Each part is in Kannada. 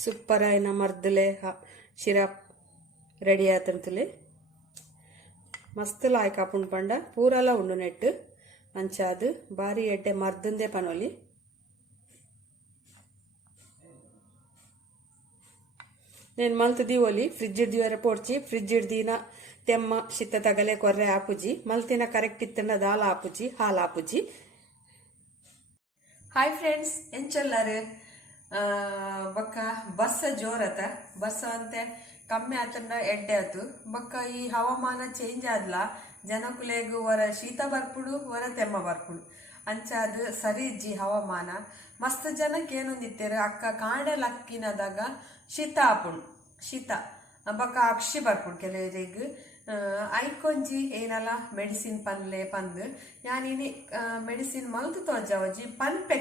ಸೂಪರ್ ಆಯ್ನ ಮರ್ದಲೆ ಶಿರಾ ರೆಡಿ ಆತಂತಲೆ ಮಸ್ತ್ ಲಾಯ್ಕ್ ಆಪುಂಡು ಪಂಡ ಪೂರಲ ಉಂಡು ನೆಟ್ ಅಂಚಾದ್ ಬಾರಿ ಎಡ್ಡೆ ಮರ್ದಂದೆ ಪನೊಲಿ నేను మల్తు దివోలి ఫ్రిడ్జ్ దివర పోడ్చి ఫ్రిడ్జ్ దీన తెమ్మ శిత్త తగలే కొర్రె ఆపుజి మల్తిన కరెక్ట్ ఇత్తన దాల ఆపుజి ಹಾಲು ಆಪುಜಿ. ಹಾಯ್ ಫ್ರೆಂಡ್ಸ್ ಎಂಚಲ್ಲಾರು ಬೊಕ್ಕ ಬಸ್ಸ ಜೋರತ ಬಸ್ಸ ಅಂತೆ ಕಮ್ಮಿ ಆತಂಡ ಎಡ್ಡೆ ಆತು ಬೊಕ್ಕ ಈ ಹವಾಮಾನ ಚೇಂಜ್ ಆದ್ಲ ಜನಕುಲೆಗು ವರ ಶೀತ ಬರ್ಪುಡು ವರ ತೆಮ್ಮ ಬರ್ಪುಡು ಅಂಚಾದ ಸರಿ ಇಜ್ಜಿ ಹವಾಮಾನ ಮಸ್ತ್ ಜನಕ್ಕೆ ಏನೊಂದಿತ್ತೇರು ಅಕ್ಕ ಕಾಂಡೆಲ್ ಅಕ್ಕಿನದಾಗ ಶೀತ ಆಪುಂಡು ಶೀತ ಬೊಕ್ಕ ಅಕ್ಷಿ ಬರ್ಪುಂಡು ಕೆಲವರಿಗೆ ಐಕೊಂಜಿ ಏನಲ್ಲ ಮೆಡಿಸಿನ್ ಪನ್ಲೆ ಪಂದು ಯಾನಿನಿ ಮೆಡಿಸಿನ್ ಮಲ್ತು ತೋಜಾವಜಿ ಪನ್ಪೆ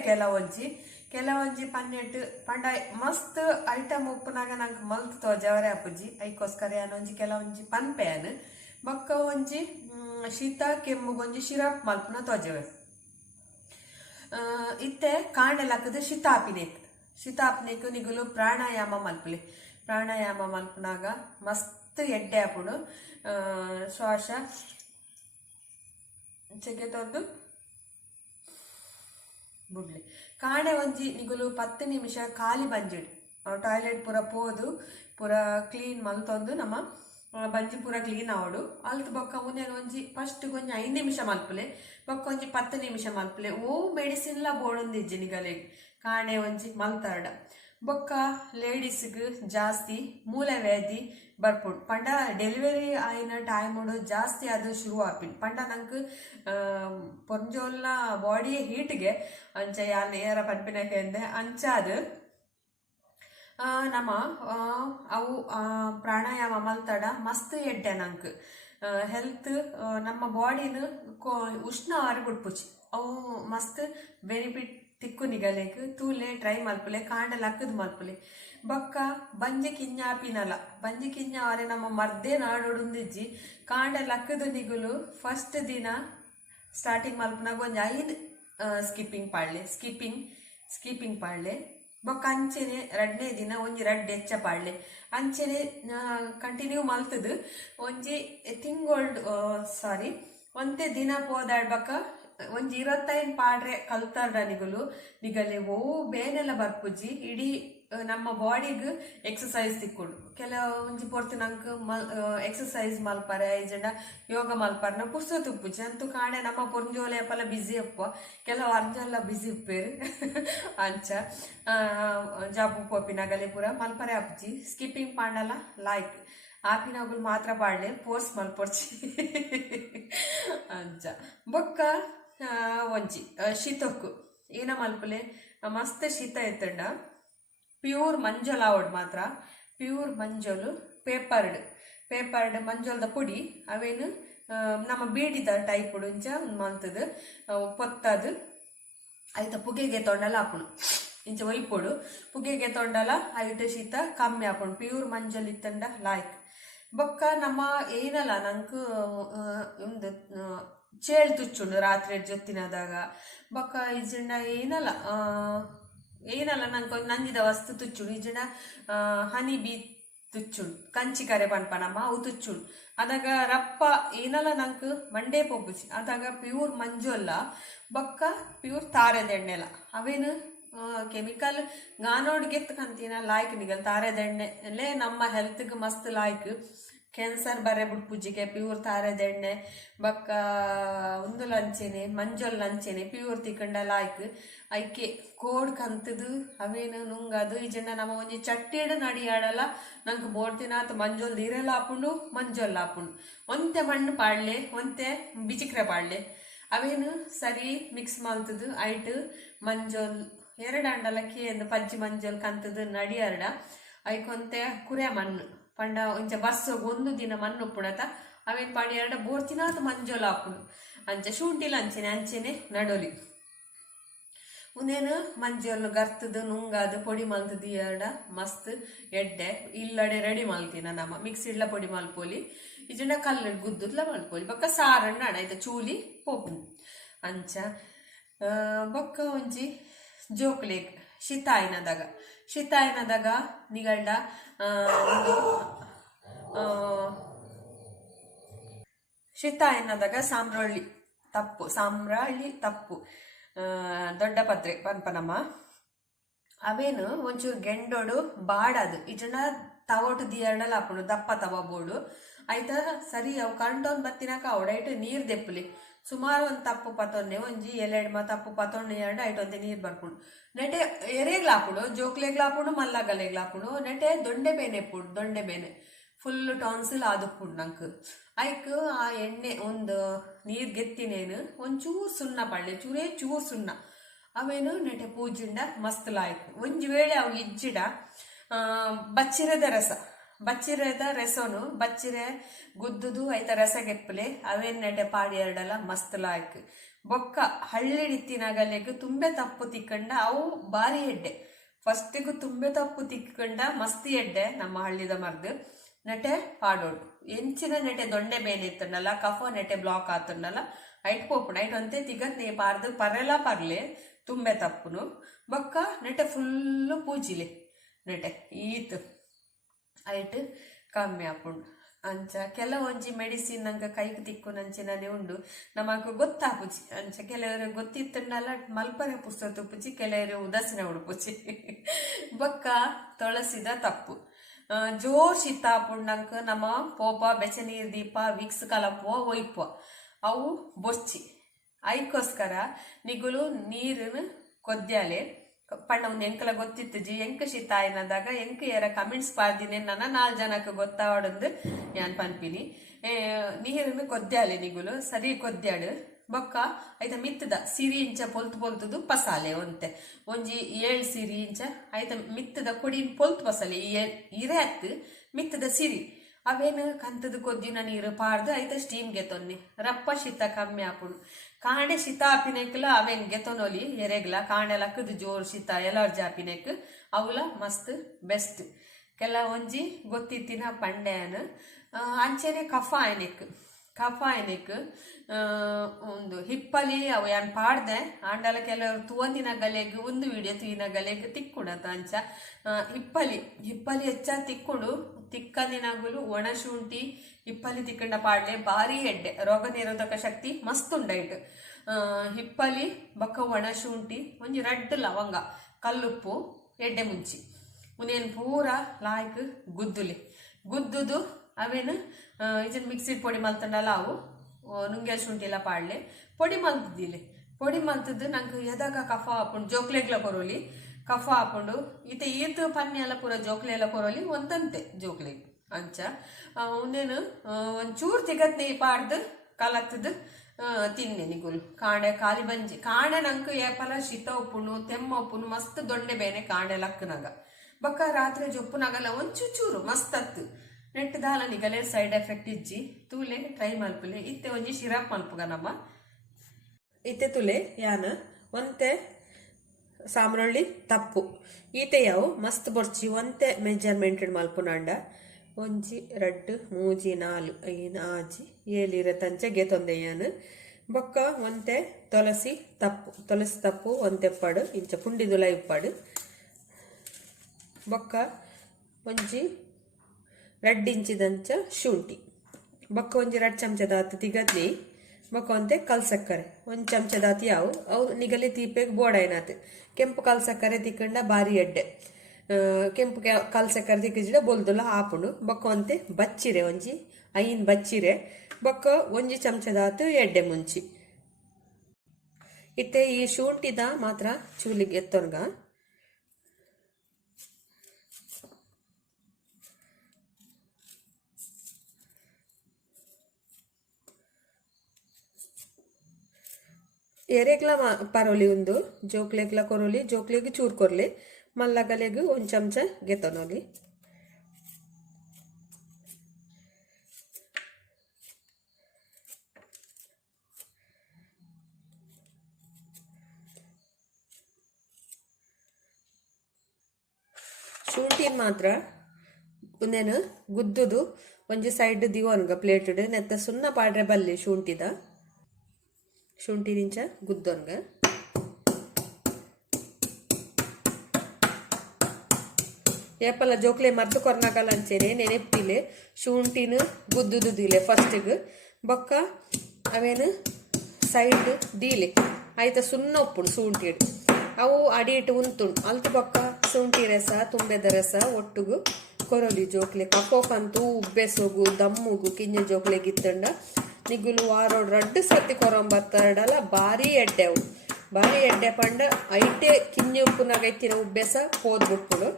ಕೆಲವೊಂಜಿ ಪನ್ನೆಟ್ ಪಂಡ ಮಸ್ತ್ ಐಟಮ್ ಉಪ್ಪುನಾಗ ನಂಗೆ ಮಲ್ತು ತೋಜಾವರೆ ಅಪ್ಪುಜಿ ಐಕೋಸ್ಕರ ಯಾನೊಂಜಿ ಕೆಲವೊಂಜಿ ಪನ್ಪೆ ಯಾನು ಬೊಕ್ಕ ಒಂಜಿ ಶೀತ ಕೆಮ್ಮುಗೊಂಜಿ ಶಿರಪ್ ಮಲ್ಪುನ ತೋಜಾವೆ ಇತ್ತೆ ಕಾಂಡೆಲಕ್ಕದು ಶೀತಾಪಿನೇಕ್ ನಿಗುಲು ಪ್ರಾಣಾಯಾಮ ಮಲ್ಪುನಾಗ ಮಸ್ತ್ ಎಡ್ಡೆ ಆಪುಡು ಶ್ವಾಸ ಚೆಕ್ಕೆ ತೊಂದು ಬುಡ್ಲೆ ಕಾಣೆ ಒಂಜಿ ನಿಗುಲು 10 ನಿಮಿಷ ಖಾಲಿ ಬಂಜಿಡು ಟಾಯ್ಲೆಟ್ ಪೂರ ಪೋದು ಪೂರ ಕ್ಲೀನ್ ಮಲ್ತೊಂದು ನಮ್ಮ ಬಂಜಿ ಪೂರ ಕ್ಲೀನ್ ಆವಡು ಅಲ್ತು ಬೊಕ್ಕ ಮುಂದೇನು ಒಂಜಿ ಫಸ್ಟ್ ಕೊಂಚ 5 ನಿಮಿಷ ಮಲ್ಪುಲೆ ಬೊಕ್ಕ ಒಂಜಿ 10 ನಿಮಿಷ ಮಲ್ಪುಲೆ ಓ ಮೆಡಿಸಿನ್ಲ ಬೋಡೊಂದಿಜ್ಜಿ ನಿಗಲೆಗ್ ಕಾಣೆ ಒಂಜಿ ಮಲ್ತಾಡ ಬೊಕ್ಕ ಲೇಡೀಸ್ಗ್ ಜಾಸ್ತಿ ಮೂಲೆ ವ್ಯಾಧಿ ಬರ್ಪುಂಡು ಪಂಡ ಡೆಲಿವರಿ ಆಯ್ನ ಟೈಮುಡು ಜಾಸ್ತಿ ಅದು ಶುರು ಆಪಿನ್ ಪಂಡ ನಂಗೆ ಪೊಂಜೋಲ್ನ ಬಾಡಿ ಹೀಟ್ಗೆ ಅಂಚ ಯಾರು ಏರ ಪನ್ಪಿನಕ್ಕೆ ಅಂದೆ ಅಂಚಾದ ನಮ್ಮ ಅವು ಪ್ರಾಣಾಯಾಮ ಮಲ್ತಾಡ ಮಸ್ತ್ ಎಡ್ಡೆ ನಂಗೆ ಹೆಲ್ತ್ ನಮ್ಮ ಬಾಡಿನ ಉಷ್ಣ ಆರಿಗುಡ್ಪುಚಿ ಅವು ಮಸ್ತ್ ಬೆನಿಫಿಟ್ ತಿಕ್ಕು ನಿಗಲೇಕ್ ತೂಲೆ ಟ್ರೈ ಮಲ್ಪಲೆ ಕಾಂಡಲ್ ಅಕ್ಕದ್ ಮಲ್ಪಲೆ ಬೊಕ್ಕ ಬಂಜಿ ಕಿಂಜ ಅವರೆ ನಮ್ಮ ಮರ್ದೆ ನಾಡೊಡುಂದಿಜ್ಜಿ ಕಾಂಡಲ್ ಅಕ್ಕದು ನಿಗುಲು ಫಸ್ಟ್ ದಿನ ಸ್ಟಾರ್ಟಿಂಗ್ ಮಲ್ಪನಾಗ ಒಂಜಿ 5 ಸ್ಕಿಪ್ಪಿಂಗ್ ಪಾಡ್ಲೆ ಬೊಕ್ಕ ಅಂಚೆನೆ 2ನೇ ದಿನ ಒಂಜಿ 2 ಹೆಚ್ಚ ಪಾಡ್ಲೆ ಅಂಚೆನೆ ಕಂಟಿನ್ಯೂ ಮಲ್ತದು ಒಂಜಿ ಒಂದೇ ದಿನ ಪೋದಾಡ್ ಬೊಕ್ಕ ಒಂಜಿ 25 ಪಾಡ್ರೆ ಕಲ್ತಾಡ ನಿಗಲೆ ಓ ಬೇನೆಲ್ಲ ಬರ್ಪುಜಿ ಇಡೀ ನಮ್ಮ ಬಾಡಿಗ್ ಎಕ್ಸಸೈಸ್ ತಿಕ್ಕೊಂಡು ಒಂಜಿ ಪೊರ್ತು ನಂಗೆ ಎಕ್ಸಸೈಸ್ ಮಲ್ಪರೆ ಐಜಂಡ ಯೋಗ ಮಲ್ಪರ್ನ ಪುರ್ಸೊ ತುಪ್ಪುಜಿ ಅಂತೂ ಕಾಣೆ ನಮ್ಮ ಪೊಂಜೋಲೆ ಅಪ್ಪಲ್ಲ ಬಿಸಿ ಅಪ್ಪ ಕೆಲವು ಅರ್ಜೆಲ್ಲ ಬಿಸಿ ಉಪ್ಪೇರು ಅಂಚ ಜಾಬು ಪೋಪಿನಾಗಲೆ ಪೂರ ಮಲ್ಪರೆ ಅಪ್ಪುಜಿ ಸ್ಕಿಪ್ಪಿಂಗ್ ಪಾಂಡಲ್ಲ ಲಾಯ್ಕ್ ಆಪಿನಾಗುಲು ಮಾತ್ರ ಪಾಡ್ಲೆ ಪೋರ್ಸ್ ಮಲ್ಪೊರ್ಚಿ ಅಂಚ ಬೊಕ್ಕ ಒಂಜಿ ಶೀತಕ್ಕು ಏನ ಮಲ್ಪಲೆ ಮಸ್ತ್ ಶೀತ ಎತ್ತಂಡ ಪ್ಯೂರ್ ಮಂಜಲ್ ಆವಡ್ ಮಾತ್ರ ಪ್ಯೂರ್ ಮಂಜಲು ಪೇಪರ್ಡ್ ಮಂಜಲ್ದ ಪುಡಿ ಅವೇನು ನಮ್ಮ ಬೀಡಿದ ಟೈಪ್ ಇಂಚ ಮಲ್ತದು ಪೊತ್ತದು ಐತ ಪುಗೆಗೆ ತೊಂಡಲ ಹಾಪುಣು ಇಂಚ ಒಯ್ಪೊಡು ಪುಗೆಗೆ ತೊಂಡಲ ಐಟ ಶೀತ ಕಮ್ಮಿ ಹಾಪುಣು ಪ್ಯೂರ್ ಮಂಜಲ್ ಇತ್ತಂಡ ಲಾಯ್ಕ್ ಬೊಕ್ಕ ನಮ್ಮ ಏನಲ್ಲ ನಂಗೆ ಒಂದು ಚೇಳ್ ತುಚ್ಚುಂಡು ರಾತ್ರಿ ಜೊತ್ತಿನದಾಗ ಬೊಕ್ಕ ಇಜಂಡ ಏನಲ್ಲ ನಂಗೆ ನಂಜಿದ ವಸ್ತು ತುಚ್ಚುಂಡು ಇಜಂಡ ಹನಿ ಬೀ ತುಚ್ಚುಂಡು ಕಂಚಿ ಕರೆ ಪನ್ಪನಮ್ಮ ಅವು ತುಚ್ಚುಂಡು ಅದಾಗ ರಪ್ಪ ಏನಲ್ಲ ನಂಗೆ ಮಂಡೇ ಪೊಬ್ಬುಚಿ ಅದಾಗ ಪ್ಯೂರ್ ಮಂಜುಲ್ಲ ಬೊಕ್ಕ ಪ್ಯೂರ್ ತಾರೆದೆಣ್ಣೆಲ ಅವೇನು ಕೆಮಿಕಲ್ ಗಾನೋಡ್ಗೆ ಕಂತೀನ ಲಾಯ್ಕ್ ನಿಗಲ್ ತಾರೆದೆಣ್ಣೆಲೆ ನಮ್ಮ ಹೆಲ್ತ್ಗೆ ಮಸ್ತ್ ಲಾಯ್ಕ್ ಕ್ಯಾನ್ಸರ್ ಬರೆ ಬುಡ್ಪುಜಿಗೆ ಪ್ಯೂರ್ ತಾರೆದೆಣ್ಣೆ ಬೊಕ್ಕ ಒಂದು ಲಂಚೆನೆ ಮಂಜಲ್ ಲಂಚೆನೆ ಪ್ಯೂರ್ ತಿಕ್ಕಂಡ ಲಾಯ್ಕ್ ಐಕೆ ಕೋಡ್ ಕಂತದು ಅವೇನು ನುಂಗದು ಈಜಂಡ ನಮ್ಮ ಒಂಜಿ ಚಟ್ಟಿಡು ನಡಿಯಾಡಲ್ಲ ನಂಗೆ ಬೋಡ್ತಿನಾತ್ ಮಂಜೋಲ್ ನೀರೆಲ್ಲ ಮಂಜೊಲ್ಲ ಒಂತೆ ಮಣ್ಣು ಪಾಡ್ಲೆ ಒಂತೆ ಬಿಚಿಕ್ರೆ ಪಾಡ್ಲೆ ಅವೇನು ಸರಿ ಮಿಕ್ಸ್ ಮಲ್ತದು ಐಟ್ ಮಂಜೋಲ್ 2 ಅಂಡಲಕ್ಕೆ ಎಂದು ಪಜ್ಜಿ ಮಂಜೋಲ್ ಕಂತದು ನಡಿಯಾರ್ಡ ಐಕೊಂತೆ ಕುರೆ ಮಣ್ಣು ಪಂಡ ಒಂಚ ಬಸ್ಸು 1 ದಿನ ಮಣ್ಣು ಉಪ್ಪುಣತ ಅವೇನು ಪಾಡಿ 2 ಬೋರ್ತಿನಾತ್ ಮಂಜೋಲ್ ಹಾಪುಡು ಅಂಚ ಶುಂಠಿಲ ಅಂಚೆನೆ ನಡೋಲಿ ಉಂದೇನು ಮಂಜೋಲ್ ಗರ್ತದು ನುಂಗದು ಪೊಡಿ ಮಲ್ತದು 2 ಮಸ್ತ್ ಎಡ್ಡೆ ಇಲ್ಲಡೆ ರೆಡಿ ಮಲ್ತಿನ ನಮ್ಮ ಮಿಕ್ಸಿಡ್ಲ ಪೊಡಿ ಮಲ್ಪೋಲಿ ಇಜಂಡ ಕಲ್ಲು ಗುದ್ದುದ್ಲ ಮಲ್ಪೋಲಿ ಬೊಕ್ಕ ಸಾರಣ್ಣ ಆಯ್ತ ಚೂಲಿ ಪೋಪು ಅಂಚ ಬೊಕ್ಕ ಒಂಜಿ ಜೋಕ್ಲೆಗ್ ಶೀತ ಆಯ್ನದಾಗ ಶೀತ ಏನದಾಗ ನಿಗಳ್ಡ ಒಂದು ಶೀತ ಏನದಾಗ ಸಾಮ್ರಾಳಿ ತಪ್ಪು ದೊಡ್ಡ ಪತ್ರೆ ಪನ್ಪನಮ್ಮ ಅವೇನು ಒಂಚೂರು ಗೆಂಡೋಡು ಬಾಡದು ಇಜನ ತವೋಟು ದಿಯರ್ಡಲ್ಲ ಹಾಕೊಂಡು ದಪ್ಪ ತವ ಬೋಡು ಆಯ್ತಾ ಸರಿ ಅವು ಕರೆಂಟೊಂದು ಬತ್ತಿನಾಕ ಅವಡೈಟ್ ನೀರು ದೆಪ್ಪಲಿ ಸುಮಾರು ಒಂದು ತಪ್ಪು ಪತ್ತೊಂಡೆ ಒಂಜಿ ಎಲೆಡ್ಮ ತಪ್ಪು ಪತ್ತೊಂಡೆ ಎರಡು ಐಟೊಂದೆ ನೀರು ಬರ್ಕೊಂಡು ನೆಟೆ ಎರೆಗ್ಲಾಪುಡು ಜೋಕ್ಲೆಗ್ಲಾಪುಡು ಮಲ್ಲಗಲೆಗ್ಲಾಪುಡು ನೆಟೆ ದೊಂಡೆ ಬೇನೆ ಎಪ್ಪುಡು ದೊಂಡೆ ಬೇನೆ ಫುಲ್ ಟಾನ್ಸಿಲ್ ಆದುಪ್ಪುಡು ನಂಗೆ ಐಕ್ ಆ ಎಣ್ಣೆ ಒಂದು ನೀರು ಗೆತ್ತಿನೇನು ಒಂಚೂರು ಸುಣ್ಣ ಪಳ್ಳೆ ಚೂರು ಸುಣ್ಣ ಅವೇನು ನೆಟೆ ಪೂಜಿಂಡ ಮಸ್ತ್ ಲಾಯ್ಕು ಒಂಜಿ ವೇಳೆ ಅವು ಇಜ್ಜಿಡ ಬಚ್ಚಿರದ ರಸನು ಬಚ್ಚಿರೆ ಗುದ್ದುದು ಐತ ರಸ ಗೆಪ್ಪಲೆ ಅವೇನ್ ನೆಟೆ ಪಾಡಿ ಎರಡಲ್ಲ ಮಸ್ತ್ ಲಾಯ್ಕ್ ಬೊಕ್ಕ ಹಳ್ಳಿಡಿತ್ತಿನಾಗಲೆಗ್ ತುಂಬೆ ತಪ್ಪು ತಿಕ್ಕಂಡ ಅವು ಬಾರಿ ಎಡ್ಡೆ ಫಸ್ಟಿಗೂ ತುಂಬೆ ತಪ್ಪು ತಿಕ್ಕಂಡ ಮಸ್ತಿ ಎಡ್ಡೆ ನಮ್ಮ ಹಳ್ಳಿದ ಮರ್ದು ನೆಟೆ ಪಾಡೋಡು ಎಂಚಿನ ನೆಟೆ ದೊಂಡೆ ಬೇನೆ ಇತ್ತಂಡಲ್ಲ ಕಫ ನೆಟೆ ಬ್ಲಾಕ್ ಆತಂಡಲ್ಲ ಐಟ್ ಪೋಪುಣ ಐಟ್ ಅಂತೆ ತಿಗತ್ ನೀ ಪಾರ್ದು ಪರ್ರೆಲ್ಲ ಪರ್ಲೆ ತುಂಬೆ ತಪ್ಪುನು ಬೊಕ್ಕ ನೆಟೆ ಫುಲ್ಲು ಪೂಜಿಲೆ ನೆಟೆ ಈತ್ ಐಟ್ ಕಮ್ಮಿ ಆಪುಂಡು ಅಂಚ ಕೆಲವೊಂಜಿ ಮೆಡಿಸಿನ್ ನಂಗೆ ಕೈಗೆ ತಿಕ್ಕುನಂಚಿನಲ್ಲಿ ಉಂಡು ನಮಕ್ ಗೊತ್ತಾಪುಜಿ ಅಂಚ ಕೆಲವರು ಗೊತ್ತಿತ್ತಂಡಲ್ಲ ಮಲ್ಪರೆ ಪುಸ್ತಕ ತುಪ್ಪುಜಿ ಕೆಲವರು ಉದಾಸೀನ ಉಡುಪುಜಿ ಬೊಕ್ಕ ತೊಳಸಿದ ತಪ್ಪು ಜೋರ್ ಶೀತ ಆಪುಂಡಂಕ್ ನಮ್ಮ ಪೋಪ ಬೆಚ್ಚ ನೀರ್ ದೀಪ ವಿಕ್ಸ್ ಕಲಪುವ ಒಯ್ಪುವ ಅವು ಬೊಚ್ಚಿ ಐಕೋಸ್ಕರ ನಿಗುಲು ನೀರನ್ನು ಕೊದ್ಯಾಲೆ ಪಂಡ ಒಂದು ಎಂಕಲ ಗೊತ್ತಿತ್ತು ಜಿ ಎಂಕ ಶೀತ ಏನದಾಗ ಎಂಕ ಏರ ಕಮೆಂಟ್ಸ್ ಪಾರ್ದಿನಿ ನನ್ನ 4 ಜನಕ್ಕೆ ಗೊತ್ತಾವಡಂದು ಯಾನ್ ಪನ್ಪಿನಿ ನೀರನ್ನು ಕೊದ್ಯಾಲೆ ನಿಗುಲು ಸರಿ ಕೊದ್ಯಾಡು ಬೊಕ್ಕ ಐತ ಮಿತ್ತದ ಸಿರಿ ಇಂಚ ಪೊಲ್ತುದು ಪಸಾಲೆ ಒಂತೆ ಒಂಜಿ 7 ಸಿರಿ ಇಂಚ ಐತ ಮಿತ್ತದ ಕೊಡಿನ ಪೊಲ್ತು ಪಸಾಲೆ ಇರೆ ಹತ್ತು ಮಿತ್ತದ ಸಿರಿ ಅವೇನು ಕಂತದ ಕೊದ್ದಿನ ನೀರು ಪಾರ್ದು ಐತ ಸ್ಟೀಮ್ ಗೆತೊನ್ನಿ ರಪ್ಪ ಶೀತ ಕಮ್ಮಿ ಆಪುಡು ಕಾಂಡೆ ಶೀತ ಆಪಿನೆಕ್ಲ ಅವೇನ್ ಗೆತೊನೊಲಿ ಎರೆಗ್ಲ ಕಾಂಡೆ ಲಕ್ಕದು ಜೋರ್ ಶೀತ ಎಲರ್ಜಿ ಆಪಿನೆಕ್ ಅವಲ ಮಸ್ತ್ ಬೆಸ್ಟ್ ಕೆಲ ಒಂಜಿ ಗೊತ್ತಿತ್ತಿನ ಪಂಡೆಯನ್ ಅಂಚೆನೆ ಕಫ ಆಯ್ನೆಕ್ ಒಂದು ಹಿಪ್ಪಲಿ ಅವು ಯಾನ್ ಪಾಡ್ದೆ ಆಂಡಲ ಕೆಲವರು ತುವಂದಿನ ಗಲೆಗ್ ಒಂದು ವಿಡಿಯೋ ತೂಯಿನ ಗಲೆಗ್ ತಿಕ್ಕುಡತ ಅಂಚ ಹಿಪ್ಪಲಿ ಹೆಚ್ಚ ತಿಕ್ಕುಡು ತಿಕ್ಕಂದಿನಾಗುಲು ಒಣ ಶುಂಠಿ ಹಿಪ್ಪಲಿ ತಿಕ್ಕಂಡ ಪಾಡ್ಲೆ ಬಾರಿ ಎಡ್ಡೆ ರೋಗ ನಿರೋಧಕ ಶಕ್ತಿ ಮಸ್ತ್ ಉಂಡೈಟ್ ಹಿಪ್ಪಲಿ ಬೊಕ್ಕ ಒಣ ಶುಂಠಿ ಒಂಜಿ ರಡ್ಡ್ ಲವಂಗ ಕಲ್ಲುಪ್ಪು ಎಡ್ಡೆ ಮುಂಚಿ ಉನೇನ್ ಪೂರ ಲಾಯ್ಕ್ ಗುದ್ದುದು ಅವೇನು ಇದನ್ನ ಮಿಕ್ಸಿಡ್ ಪೊಡಿ ಮಲ್ತಂಡಲ್ಲ ಅವು ನುಂಗೆ ಶುಂಠಿ ಎಲ್ಲ ಪಾಡ್ಲೆ ಪೊಡಿ ಮಲ್ತದ್ದು ನಂಗೆ ಎದಾಗ ಕಫ ಹಾಕೊಂಡು ಜೋಕ್ಲೆಗ್ಲ ಕೊರೋಲಿ ಕಫ ಹಾಕೊಂಡು ಈತ ಪನ್ಯ ಎಲ್ಲ ಪೂರ ಜೋಕ್ಲೆ ಎಲ್ಲ ಕೊರೋಲಿ ಒಂದಂತೆ ಜೋಕ್ಲೆಗ್ ಅಂಚ ಉನ್ನೇನು ಒಂಚೂರು ತಿಗತ್ ನೀ ಪಾಡ್ದು ಕಲತ್ತದು ತಿನ್ನೆ ನಿಗುಲು ಕಾಂಡೆ ಖಾಲಿ ಬಂಜಿ ಕಾಂಡೆ ನಂಗೆ ಏಪಲ ಶೀತ ಉಪ್ಪುನು ತೆಮ್ಮ ಉಪ್ಪುನು ಮಸ್ತ್ ದೊಂಡೆ ಬೇನೆ ಕಾಂಡೆ ಲಕ್ಕನಾಗ ಬೊಕ್ಕ ರಾತ್ರಿ ಜೊಪ್ಪುನಾಗಲ್ಲ ಒಂಚೂರು ಮಸ್ತ್ ಅತ್ತು ನೆಟ್ ದಾಲ ನಿಗಲೆ ಸೈಡ್ ಎಫೆಕ್ಟ್ ಇಜ್ಜಿ ತೂಲೆ ಟ್ರೈ ಮಲ್ಪಲೆ ಇತ್ತೆ ಒಂಜಿ ಶಿರಾಪ್ ಮಲ್ಪುಗ ನಮ್ಮ ಇತ್ತೆ ತುಲೆ ಯಾನ ಒಂತೆ ಸಾಮ್ರಳ್ಳಿ ತಪ್ಪು ಈತೆ ಯಾವು ಮಸ್ತ್ ಬೊರ್ಚಿ ಒಂತೆ ಮೆಜರ್ಮೆಂಟ್ ಮಲ್ಪುನಾಂಡ ಒಂಜಿ 2 3 4 5 6 7 ಇರತ್ತಂಚೆ ಗೆತೊಂದೆ ಯಾನು ಬೊಕ್ಕ ಒಂತೆ ತುಳಸಿ ತಪ್ಪು ಒಂತೆ ಪಡು ಇಂಚ ಪುಂಡಿದುಲ ಇಪ್ಪಡು ಬೊಕ್ಕ ಒಂಜಿ 2 ಇಂಚಿದಂಚ ಶುಂಠಿ ಬೊಕ್ಕ ಒಂಜಿ 2 ಚಮಚದಾತ ತಿಗದ್ನಿ ಬೊಕ್ಕ ಒಂತೆ ಕಲ್ಸಕ್ಕರೆ 1 ಚಮಚದಾತಿ ಅವು ನಿಗಲಿ ತೀಪೆಗೆ ಬೋಡಾಯ್ನಾತ್ ಕೆಂಪು ಕಲ್ಸಕ್ಕರೆ ತಿಕ್ಕಂಡ ಬಾರಿ ಎಡ್ಡೆ ಕೆಂಪು ಕಲ್ಸಕ್ಕರೆ ತಿಕ್ಕಿಜಿಡ ಬೊಲ್ದುಲ ಹಾಪುಂಡು ಬೊಕ್ಕ ಒಂತೆ ಬಚ್ಚಿರೆ ಒಂಜಿ 5 ಬಚ್ಚಿರೆ ಬೊಕ್ಕ ಒಂಜಿ ಚಮಚದಾತು ಎಡ್ಡೆ ಮುಂಚಿ ಇತ್ತೆ ಈ ಶುಂಠಿದ ಮಾತ್ರ ಚೂಲಿಗೆ ಎತ್ತೊರ್ಗ ಎರೆಗ್ಲ ಪರೋಲಿ ಒಂದು ಜೋಕ್ಲೆಗ್ಲ ಕೊರೋಲಿ ಜೋಕ್ಲೆಗ್ ಚೂರ್ ಕೊರ್ಲಿ ಮಲ್ಲಗಲೆಗ್ 1 ಚಮಚ ಗೆತೊನೊಲಿ ಶುಂಠಿ ಮಾತ್ರ ಉಂದೇನು ಗುದ್ದುದು ಒಂಜಿ ಸೈಡ್ ದಿವನ್ಗ ಪ್ಲೇಟ್ ನೆತ್ತ ಸುಣ್ಣ ಪಾಡ್ರೆ ಬಲ್ಲಿ ಶುಂಠಿ ನಿಂಚ ಗುದ್ದೊನ್ಗ ಏಪಲ ಜೋಕ್ಲೆ ಮರ್ದು ಕೊರ್ನಾಕಲ್ಲ ಅಂಚೇನೆ ನೆನೆಪ್ತಿಲೆ ಶುಂಠಿನ ಗುದ್ದುದು ದಿಲೆ ಫಸ್ಟಿಗೆ ಬೊಕ್ಕ ಅವೇನು ಸೈಡ್ ದೀಲೆ ಆಯ್ತ ಸುಣ್ಣ ಉಪ್ಪುಡು ಶುಂಠಿ ಅವು ಅಡಿ ಇಟ್ಟು ಉಂತುಂಡು ಅಲ್ತು ಬೊಕ್ಕ ಶುಂಠಿ ರಸ ತುಂಬೆದ ರಸ ಒಟ್ಟುಗು ಕೊರಲಿ ಜೋಕ್ಲೆ ಕಕ್ಕೋಕಂತೂ ಉಬ್ಬೆಸೋಗು ದಮ್ಮುಗು ಕಿಂಜ ಜೋಕ್ಲೆ ಗಿತ್ತಂಡ ನಿಗುಲು ವಾರೋಡ್ ರಡ್ಡು ಸತಿ ಕೊರಂಬತ್ತರಡಲ್ಲ ಭಾರಿ ಎಡ್ಡೆವು ಭಾರಿ ಎಡ್ಡೆ ಪಂಡ ಐಟೆ ಕಿಂಜ ಉಪ್ಪುನಾಗೈತಿನ ಉಬ್ಬೆಸ ಹೋದ್ಬಿಟ್ಬಿಡು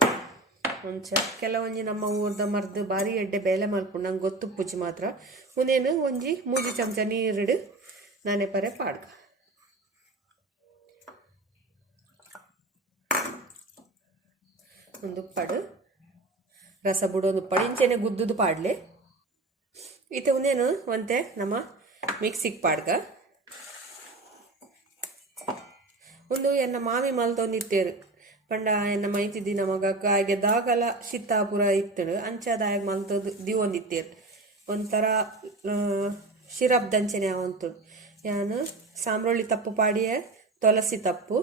ಮುಂಚ ಕೆಲವೊಂಜಿ ನಮ್ಮ ಊರ್ದ ಮರ್ದು ಭಾರಿ ಎಡ್ಡೆ ಬೇಲೆ ಮಲ್ಪುಂಡು ನಂಗೆ ಗೊತ್ತುಪ್ಪುಜಿ ಮಾತ್ರ ಉನೇನು ಒಂಜಿ 3 ಚಮಚ ನೀರಿಡು ನಾನೇ ಪರೆ ಪಾಡ್ಕ ಒಂದು ಉಪ್ಪಡು ರಸ ಬಿಡೋದು ಉಪ್ಪಡು ಇಂಚೆನೆ ಗುದ್ದುದು ಪಾಡ್ಲೆ ಇತ್ತೆ ಉನೇನು ಒಂತೆ ನಮ್ಮ ಮಿಕ್ಸಿಗೆ ಪಾಡ್ಗ ಒಂದು ಎನ್ನ ಮಾಮಿ ಮಲ್ತೊಂದಿತ್ತೇರು ಪಂಡ ಎನ್ನ ಮೈತಿದ್ದಿ ನಮಗ ಹಾಗೆ ದಾಗಲ ಶಿತ್ತಾಪುರ ಇತ್ತಡು ಅಂಚದಾಯ ಮಲ್ತೊಂದು ದಿವೊಂದಿತ್ತೇರು ಒಂಥರ ಶಿರಬ್ದಂಚನೆ ಅವಂತು ಯಾನು ಸಾಂಬ್ರೊಳ್ಳಿ ತಪ್ಪು ಪಾಡಿಯ ತುಳಸಿ ತಪ್ಪು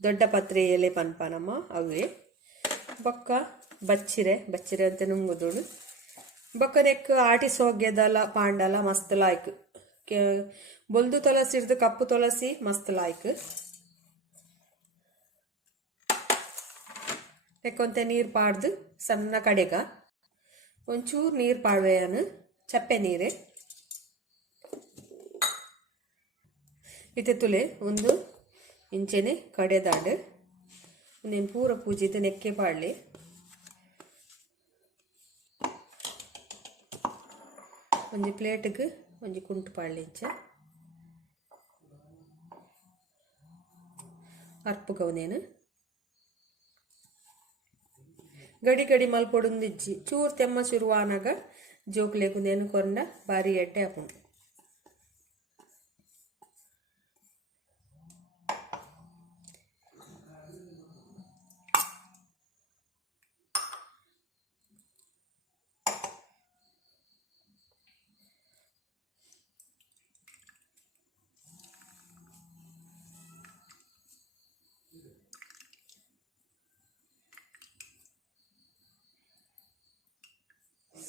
ದೊಡ್ಡ ಪತ್ರೆ ಎಲೆ ಪನ್ಪನಮ್ಮ ಅವೇ ಬೊಕ್ಕ ಬಚ್ಚಿರೆ ಅಂತ ನುಂಗುದುಡು ಬೊಕ್ಕ ನೆಕ್ ಆಟಿಸೋಗ್ಯದಲ್ಲ ಪಾಂಡಲ ಮಸ್ತ್ ಲಾಯ್ಕ್ ಬೊಲ್ದು ತುಳಸಿ ಇರ್ದು ಕಪ್ಪು ತುಳಸಿ ಮಸ್ತ್ ಲಾಯ್ಕ್ ನೆಕ್ಕೊಂತೆ ನೀರು ಪಾಡ್ದು ಸಣ್ಣ ಕಡೆಗ ಒಂಚೂರು ನೀರು ಪಾಡ್ವೆಯನು ಚಪ್ಪೆ ನೀರೇ ಇತ್ತೆ ತುಲೆ ಒಂದು ಇಂಚೆನೆ ಕಡೆದಾಡು నేను ಪೂರ ಪೂಜಿತ ನೆಕ್ಕೆ ಪಾಡ್ಲಿ ಒಂಜಿ ಪ್ಲೇಟ್ಗೆ ಒಂಜಿ ಕುಂಟು ಪಾಡ್ಲಿ ಇಂಚ ಅರ್ಪುಗವನೇನು ಗಡಿ ಗಡಿ ಮಲ್ಪೊಡುಂದಿಜ್ಜಿ ಚೂರು ತೆಮ್ಮ ಶುರುವಾನಾಗ ಜೋಕ್ಲೇಕು ನೇನು ಕೊಂಡ ಭಾರಿ ಎಡ್ಡೆ ಹಾಕೊಂಡು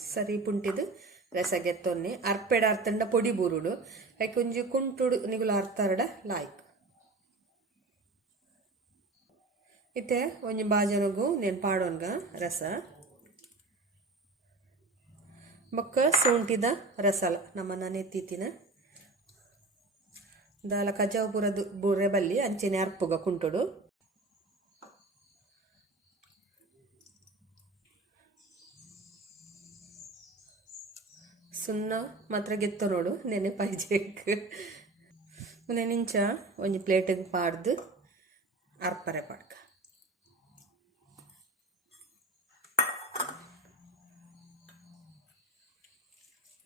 ಸರಿ ಪುಂಟಿದು ರಸ ಗೆತ್ತೊನ್ನೆ ಅರ್ಪೆಡ ಅರ್ತಂಡ ಪೊಡಿ ಬೂರುಡು ಐಕ್ ಒಂಜಿ ಕುಂಟುಡು ನಿಗುಲು ಅರ್ತಾರಡ ಲಾಯ್ಕ್ ಇತ್ತೆ ಒಂಜಿ ಬಾಜನಗು నేను ಪಾಡೋನ್ಗ ರಸ ಬೊಕ್ಕ ಸೋಂಟಿದ ರಸಲ ನಮ್ಮನ್ನ ನೆತ್ತಿತ್ತಿನ ದಾಲ ಕಜಾವಪುರದು ಬುರ್ರೆ ಬಲ್ಲಿ ಅಂಚೆನೆ ಅರ್ಪುಗ ಕುಂಟುಡು ಸುಣ್ಣ ಮಾತ್ರ ಗೆತ್ತ ನೋಡು ನೆನೆ ಪೈಜೆಕ್ ನೆನಿಂಚ ಒಂಜಿ ಪ್ಲೇಟಿಗೆ ಪಾಡ್ದು ಅರ್ಪರೆ ಪಾಡ್ಕ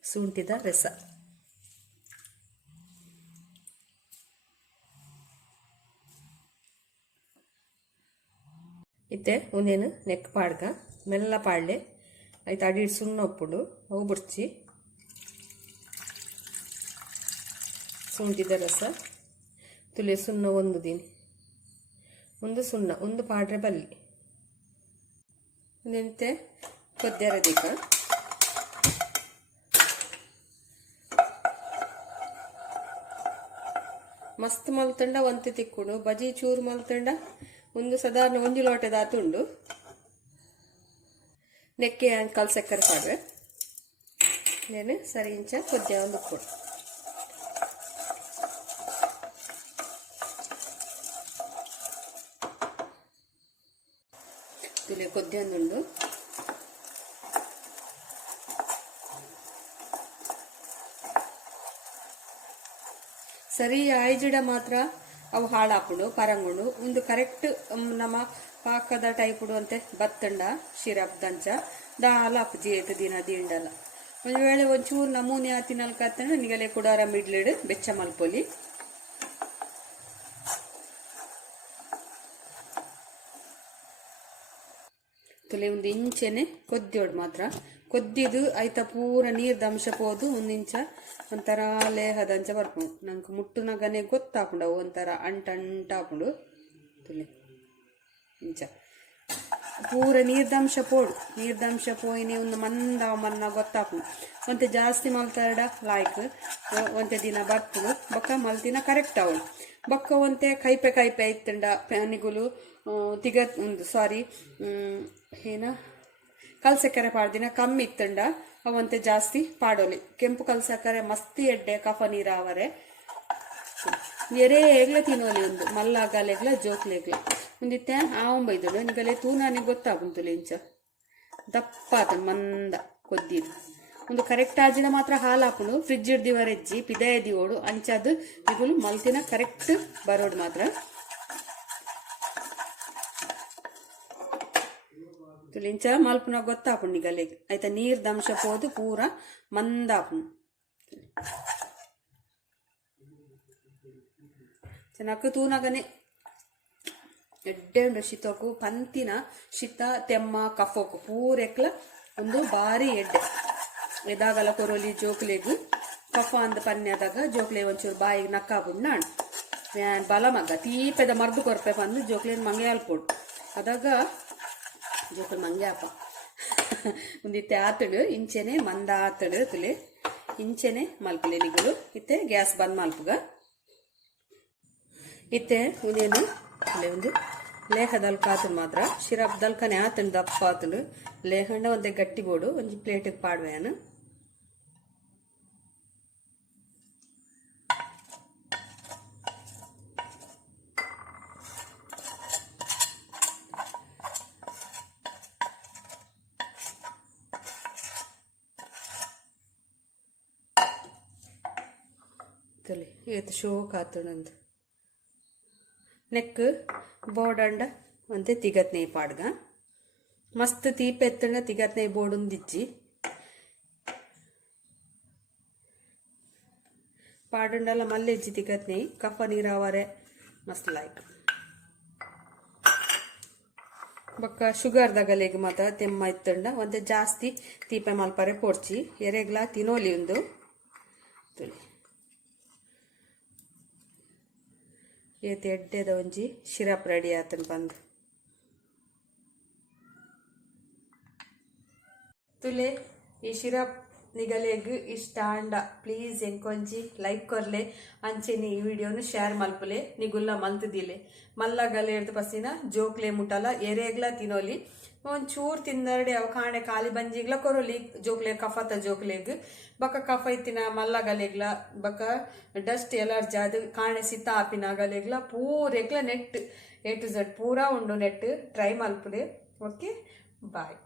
ಶುಂಠಿದ ರಸ ಇತ್ತೆ ಉನೇನು ನೆಕ್ ಪಾಡ್ಕ ಮೆಲ್ಲ ಪಾಡ್ಲೆ ಆಯ್ತು ಅಡಿ ಸುಣ್ಣ ಉಪ್ಪುಡು ಅವು ಬುಡ್ಚಿ ಶುಂಠಿದ ರಸ ತುಲೆ ಸುಣ್ಣ ಒಂದು ದಿನ ಒಂದು ಸುಣ್ಣ ಒಂದು ಪಾಡ್ರೆ ಬಲ್ಲಿ ನೆಂತೆ ಕೊದ್ದೆರದಿಕ ಮಸ್ತ್ ಮಲ್ತಂಡ ಒಂತೆ ತಿಕ್ಕುಡು ಬಜಿ ಚೂರು ಮಲ್ತಂಡ ಒಂದು ಸಾಧಾರಣ ಒಂಜಿ ಲೋಟದ ಆತುಂಡು ನೆಕ್ಕೆ ಕಲ್ಸಕ್ಕರೆ ಪಾಡ್ರೆ ನೇನು ಸರಿ ಇಂಚ ಕೊದ್ದೆ ಒಂದು ಉಪ್ಪುಡು ತುಲೆ ಕೊದ್ದೆ ಒಂದುಂಡು ಸರಿ ಆಯ್ಜಿಡ ಮಾತ್ರ ಅವು ಹಾಳಾಪುಡು ಪರಂಗುಡು ಒಂದು ಕರೆಕ್ಟ್ ನಮ್ಮ ಪಾಕದ ಟೈಪುಡು ಅಂತೆ ಬತ್ತಂಡ ಶಿರಪ್ ದಂಚ ದಾಲ ಅಪ್ಪಜಿ ಐತೆ ದಿನ ದಿಂಡಲ್ಲ ಒಂದು ವೇಳೆ ಒಂಚೂರು ನಮೂನೆ ಆತಿನಲ್ ಕತ್ತಂಡ ನಿಗಲೆ ಕುಡಾರ ಮಿಡ್ಲಿಡು ಬೆಚ್ಚ ಮಲ್ಪೊಲಿ ತುಲೆ ಒಂದು ಇಂಚೆನೆ ಕೊದ್ದಿಯೋಡು ಮಾತ್ರ ಕೊದ್ದಿದು ಐತ ಪೂರ ನೀರ್ದ ಅಂಶ ಪೋದು ಒಂದಿಂಚ ಒಂಥರ ಲೇಹದ ಅಂಚ ಬರ್ಕೊಂಡು ನಂಗೆ ಮುಟ್ಟುನಾಗನೆ ಗೊತ್ತಾಪುಂಡು ಅವು ಒಂಥರ ಅಂಟಾಪುಂಡು ತುಲೆ ಇಂಚ ಪೂರ ನೀರ್ದಂಶ ಪೋಡು ನೀರ್ದಂಶ ಪೋಯಿನಿ ಒಂದು ಮಂದ ಮನ್ನ ಗೊತ್ತಾಪು ಒಂತೆ ಜಾಸ್ತಿ ಮಲ್ತಾಡ ಲಾಯ್ಕ್ ಒಂತೆ ದಿನ ಬರ್ತಳು ಬೊಕ್ಕ ಮಲ್ತಿನ ಕರೆಕ್ಟ್ ಅವಳು ಬೊಕ್ಕ ಒಂತೆ ಕೈಪೆ ಇತ್ತಂಡ ನಿಗುಲು ತಿಗ ಒಂದು ಸಾರಿ ಏನ ಕಲ್ಸಕ್ಕರೆ ಪಾಡ್ದಿನ ಕಮ್ಮಿ ಇತ್ತಂಡ ಅವಂತೆ ಜಾಸ್ತಿ ಪಾಡೋಲಿ ಕೆಂಪು ಕಲ್ಸಕ್ಕರೆ ಮಸ್ತಿ ಎಡ್ಡೆ ಕಫ ನೀರಾವರೆ ಎರೆ ಎಗ್ಲ ತಿನ್ನೋಲಿ ಒಂದು ಮಲ್ಲಾಗಲೆಗ್ಲ ಜೋಕ್ಲೆಗ್ಲ ಒಂದಿತ್ತೆ ಆವಂ ಬೈದಳು ನಿಗಲೆ ತೂನಾನಿಗೆ ಗೊತ್ತಾಗುಂತುಲೆ ಇಂಚ ದಪ್ಪ ಆತನು ಮಂದ ಕೊದ್ದಿದು ಒಂದು ಕರೆಕ್ಟ್ ಆಜಿನ ಮಾತ್ರ ಹಾಲು ಹಾಕೊಂಡು ಫ್ರಿಜ್ ಹಿಡ್ದಿವರೆಜ್ಜಿ ಪಿದಾಯದಿ ಓಡು ಅಂಚದು ಇಗುಲು ಮಲ್ತಿನ ಕರೆಕ್ಟ್ ಬರೋಡು ಮಾತ್ರ ಇಂಚ ಮಲ್ಪುನ ಗೊತ್ತಾಪುಂಡು ನಿಗಲೆಗೆ ಆಯ್ತಾ ನೀರ್ ದಂಶ ಪೋದು ಪೂರ ಮಂದಾಪುಂಡು ಚೆನ್ನಾಗಿ ತೂನಾಗನೆ ಎಡ್ಡೆ ಉಂಡು ಶಿತೋಕು ಪಂತಿನ ಶಿತ ತೆಮ್ಮ ಕಫೋಕು ಪೂರೆಕ್ಲ ಒಂದು ಬಾರಿ ಎಡ್ಡೆ ಎದಾಗಲ ಕೊರೋಲಿ ಜೋಕ್ಲೆಗು ಕಫ ಅಂದ ಪನ್ಯದಾಗ ಜೋಕ್ಲೆ ಒಂಚೂರು ಬಾಯಿಗೆ ನಕ್ಕಾಪುಂಡು ನಾಣ್ ಬಲ ಮಗ್ಗ ತೀಪೆದ ಮರ್ದು ಕೊರಪೆ ಬಂದು ಜೋಕ್ಲೇನ್ ಮಂಗೆ ಅಲ್ಪೋಡು ಅದಾಗ ಜೋಕ್ಲೆ ಮಂಗೆ ಅಪ್ಪ ಒಂದಿತ್ತೆ ಆತಡು ಇಂಚೆನೆ ಮಂದ ಆತಡು ತುಲೆ ಇಂಚೆನೆ ಮಲ್ಪಲೆ ನಿಗುಲು ಇತ್ತೆ ಗ್ಯಾಸ್ ಬಂದ್ ಮಲ್ಪುಗ ಇತ್ತೆ ಉದೇನು ಅಲ್ಲೇ ಒಂದು ಲೇಹ ದಲ್ಕ ಆತನು ಮಾತ್ರ ಶಿರಪ್ ದಲ್ಕನೆ ಆತನು ದಪ್ಪ ಆತನು ಲೇಹಂಡ ಒಂದೇ ಗಟ್ಟಿ ಬೋಡು ಒಂದು ಪ್ಲೇಟಿಗೆ ಪಾಡ್ವೇನು ತಲೆ ಏತು ಶೋಕ್ ಆತನಂದು ನೆಕ್ ಬೋರ್ಡಂಡ ಒಂತೆ ತಿಗತ್ನೆ ಪಾಡ್ಗ ಮಸ್ತ್ ತೀಪೆ ಎತ್ತಂಡ ತಿಗತ್ನೆ ಬೋರ್ಡುಂದಿಜ್ಜಿ ಪಾಡುಂಡಲ್ಲ ಮಲ್ಲೆಜ್ಜಿ ತಿಗತ್ನೆ ಕಫ ನೀರಾವರೆ ಮಸ್ತ್ ಲಾಯ್ಕ್ ಬೊಕ್ಕ ಶುಗರ್ ದಗಲೆಗ್ ಮಾತ ತೆಮ್ಮ ಇತ್ತಂಡ ಒಂತೆ ಜಾಸ್ತಿ ತೀಪೆ ಮಲ್ಪರೆ ಪೋಡ್ಚಿ ಎರೆಗ್ಲ ತಿನ್ನೋಲಿ ಒಂದು ತುಳಿ ಏತ್ ಎಡ್ಡೆದ ಒಂಜಿ ಶಿರಪ್ ರೆಡಿ ಆತನ್ ಬಂದು ತುಲೆ ಈ ಶಿರಪ್ ನಿಗಲೆಗ್ ಇಷ್ಟ ಅಂಡ ಪ್ಲೀಸ್ ಎಂಕೊಂಜಿ ಲೈಕ್ ಕೊರ್ಲೆ ಅಂಚೆನಿ ಈ ವಿಡಿಯೋನು ಶೇರ್ ಮಲ್ಪುಲೆ ನಿಗುಲ್ಲ ಮಲ್ತದಿಲೆ ಮಲ್ಲಗಲೆ ಎಡ್ದು ಪಸಿನ ಜೋಕ್ಲೆ ಮುಟ್ಟಲ ಎರೆಗ್ಲ ತಿನ್ನೋಲಿ ಒಂಚೂರು ತಿಂದರಡೆ ಅವು ಕಾಣೆ ಖಾಲಿ ಬಂಜಿಗ್ಲ ಕೊರೋಲಿ ಜೋಕ್ಲೆ ಕಫತ ಜೋಕ್ಲೆಗ್ ಬಕ ಕಫ ಇತ್ತಿನ ಮಲ್ಲಗಲೆಗ್ಲ ಬಕ ಡಸ್ಟ್ ಎಲರ್ಜಿ ಅದು ಕಾಣೆ ಸಿತ್ತ ಆಪಿನಗಲೆಗ್ಲ ಪೂರೆಗ್ಲ ನೆಟ್ A to Z ಪೂರಾ ಉಂಡು ನೆಟ್ ಟ್ರೈ ಮಲ್ಪುಲೆ ಓಕೆ ಬಾಯ್.